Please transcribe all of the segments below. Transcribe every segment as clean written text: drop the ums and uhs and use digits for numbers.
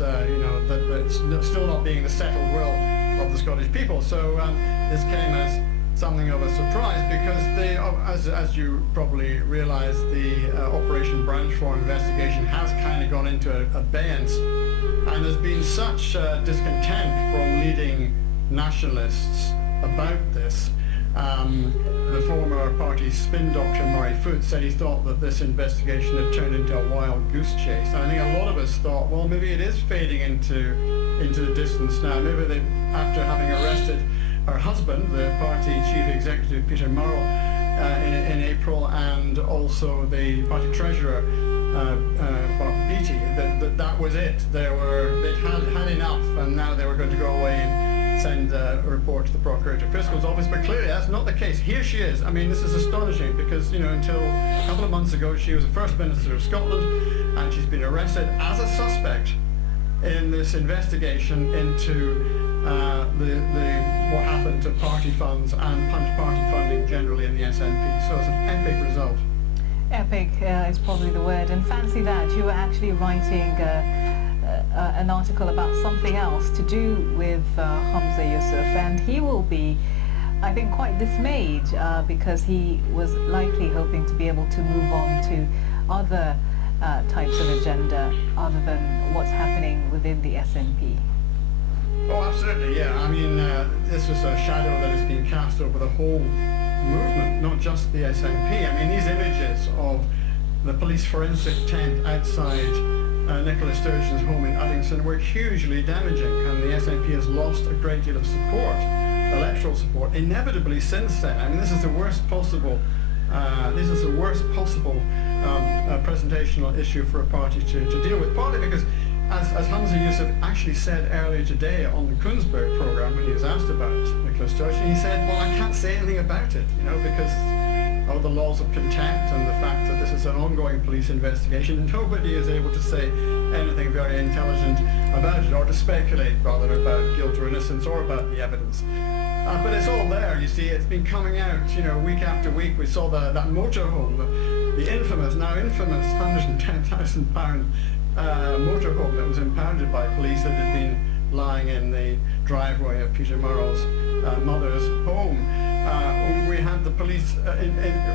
it's that it's still not being the settled will of the Scottish people. So this came as something of a surprise, because as you probably realise, the Operation Branch 4 investigation has kind of gone into abeyance, and there's been such discontent from leading nationalists about this. The former party spin doctor Murray Foot said he thought that this investigation had turned into a wild goose chase. And I think a lot of us thought, well, maybe it is fading into the distance now. Maybe they, after having arrested her husband, the party chief executive Peter Murrell, in April, and also the party treasurer Bob Beattie, that was it. They'd had enough, and now they were going to go away and send a report to the Procurator Fiscal's office. But clearly that's not the case. Here she is. I mean, this is astonishing, because until a couple of months ago she was the First Minister of Scotland, and she's been arrested as a suspect in this investigation into what happened to party funds and party funding generally in the SNP. So it's an epic result. Epic is probably the word, and fancy that you were actually writing an article about something else to do with Humza Yousaf, and he will be, I think, quite dismayed because he was likely hoping to be able to move on to other types of agenda other than what's happening within the SNP. Oh, absolutely, yeah. I mean, this was a shadow that has been cast over the whole movement, not just the SNP. I mean, these images of the police forensic tent outside Nicola Sturgeon's home in Uddingston were hugely damaging, and the SNP has lost a great deal of support, electoral support, inevitably since then. I mean, this is the worst possible presentational issue for a party to deal with, partly because as Humza Yousaf actually said earlier today on the Koensberg programme, when he was asked about Nicola Sturgeon, he said, well, I can't say anything about it, because of the laws of contempt and the fact that this is an ongoing police investigation. Nobody is able to say anything very intelligent about it, or to speculate rather about guilt or innocence or about the evidence. But it's all there, you see. It's been coming out, week after week. We saw that motorhome, the now infamous £110,000 motorhome that was impounded by police, that had been lying in the driveway of Peter Murrell's mother's home. We had the police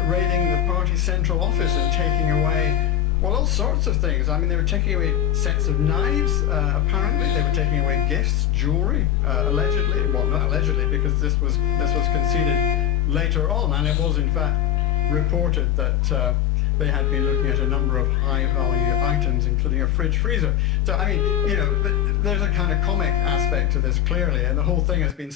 raiding the party central office and taking away, well, all sorts of things. I mean, they were taking away sets of knives, apparently. They were taking away gifts, jewellery, allegedly. Well, not allegedly, because this was conceded later on, and it was in fact reported that they had been looking at a number of high-value items, including a fridge freezer. So, I mean, there's a kind of comic aspect to this, clearly, and the whole thing has been